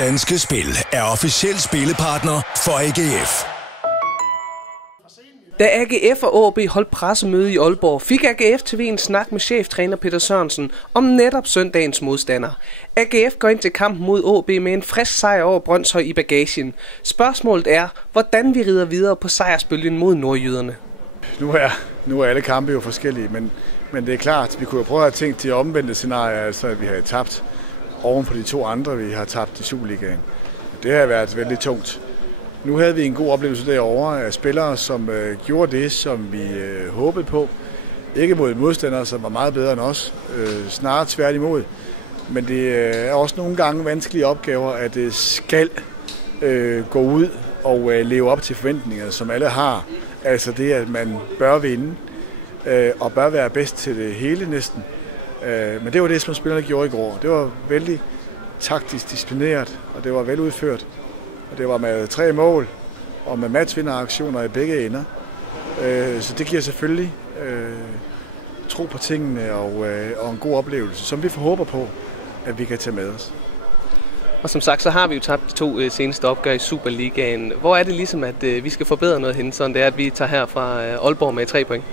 Danske Spil er officiel spillepartner for AGF. Da AGF og AaB holdt pressemøde i Aalborg, fik AGF TV en snak med cheftræner Peter Sørensen om netop søndagens modstander. AGF går ind til kampen mod AaB med en frisk sejr over Brøndshøj i bagagen. Spørgsmålet er, hvordan vi rider videre på sejrsbølgen mod nordjyderne. Nu er alle kampe jo forskellige, men det er klart, vi kunne jo prøve at tænke de omvendte scenarier, altså at vi havde tabt oven på de to andre, vi har tabt i Superligaen. Det har været vældig tungt. Nu havde vi en god oplevelse derovre af spillere, som gjorde det, som vi håbede på. Ikke mod modstandere, som var meget bedre end os. Snarere tværtimod. Men det er også nogle gange vanskelige opgaver, at det skal gå ud og leve op til forventninger, som alle har. Altså det, at man bør vinde og bør være bedst til det hele næsten. Men det var det, som spillerne gjorde i går. Det var vældig taktisk disciplineret, og det var veludført. Og det var med 3 mål og med matchvinderaktioner i begge ender. Så det giver selvfølgelig tro på tingene og en god oplevelse, som vi forhåber på, at vi kan tage med os. Og som sagt, så har vi jo tabt de 2 seneste opgør i Superligaen. Hvor er det ligesom, at vi skal forbedre noget henne, sådan det er, at vi tager her fra Aalborg med 3 point?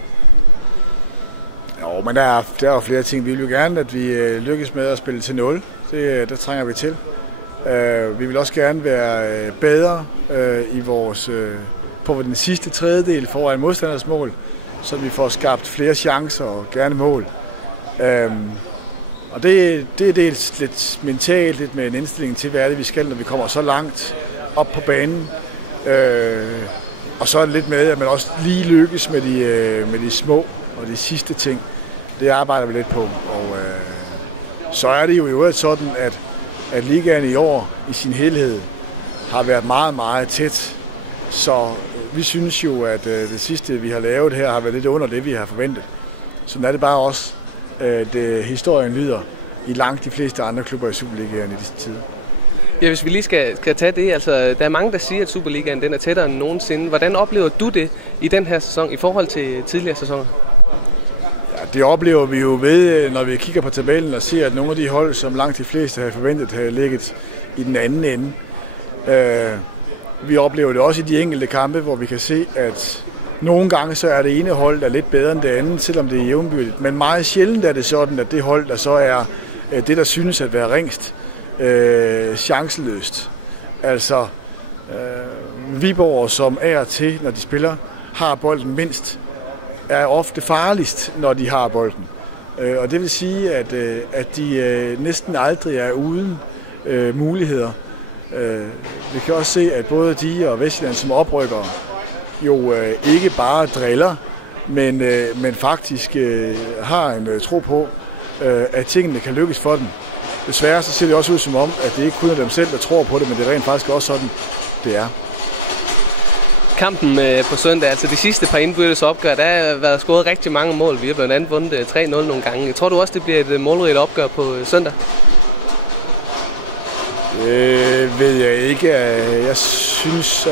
Jo, men der er jo flere ting. Vi vil jo gerne, at vi lykkes med at spille til 0. Der trænger vi til. Vi vil også gerne være bedre på den sidste tredjedel foran modstanders mål, så vi får skabt flere chancer og gerne mål. Og det er dels lidt mentalt, lidt med en indstilling til, hvad er det, vi skal, når vi kommer så langt op på banen. Og så er det lidt med, at man også lige lykkes med de små og de sidste ting. Det arbejder vi lidt på. Og så er det jo i øvrigt sådan, at ligaen i år i sin helhed har været meget, meget tæt. Så vi synes jo, at det sidste, vi har lavet her, har været lidt under det, vi har forventet. Sådan er det bare også, at historien lyder i langt de fleste andre klubber i Superligaen i disse tider. Ja, hvis vi lige skal tage det, altså der er mange, der siger, at Superligaen den er tættere end nogensinde. Hvordan oplever du det i den her sæson i forhold til tidligere sæsoner? Ja, det oplever vi jo ved, når vi kigger på tabellen og ser, at nogle af de hold, som langt de fleste havde forventet, havde ligget i den anden ende. Vi oplever det også i de enkelte kampe, hvor vi kan se, at nogle gange så er det ene hold, der er lidt bedre end det andet, selvom det er jævnbyrdigt. Men meget sjældent er det sådan, at det hold, der så er det, der synes at være ringst, chanceløst. Altså Viborg, som er til, når de spiller, har bolden mindst, er ofte farligst, når de har bolden. Og det vil sige, at de næsten aldrig er uden muligheder. Vi kan også se, at både de og Vestjylland som oprykkere jo ikke bare driller, men faktisk har en tro på, at tingene kan lykkes for dem. Desværre så ser det også ud som om, at det ikke kun er dem selv, der tror på det, men det er rent faktisk også sådan, det er. Kampen på søndag, altså de sidste par indbyrdes opgør, der har været scoret rigtig mange mål. Vi har blandt andet vundet 3-0 nogle gange. Tror du også, det bliver et målrigt opgør på søndag? Det ved jeg ikke. Jeg synes,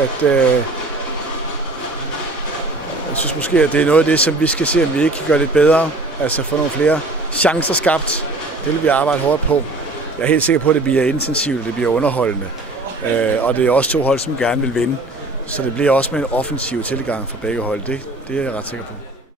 måske, at det er noget af det, som vi skal se, om vi ikke kan gøre lidt bedre. Altså få nogle flere chancer skabt. Det vil vi arbejde hårdt på. Jeg er helt sikker på, at det bliver intensivt, og det bliver underholdende. Og det er også 2 hold, som gerne vil vinde. Så det bliver også med en offensiv tilgang fra begge hold. Det er jeg ret sikker på.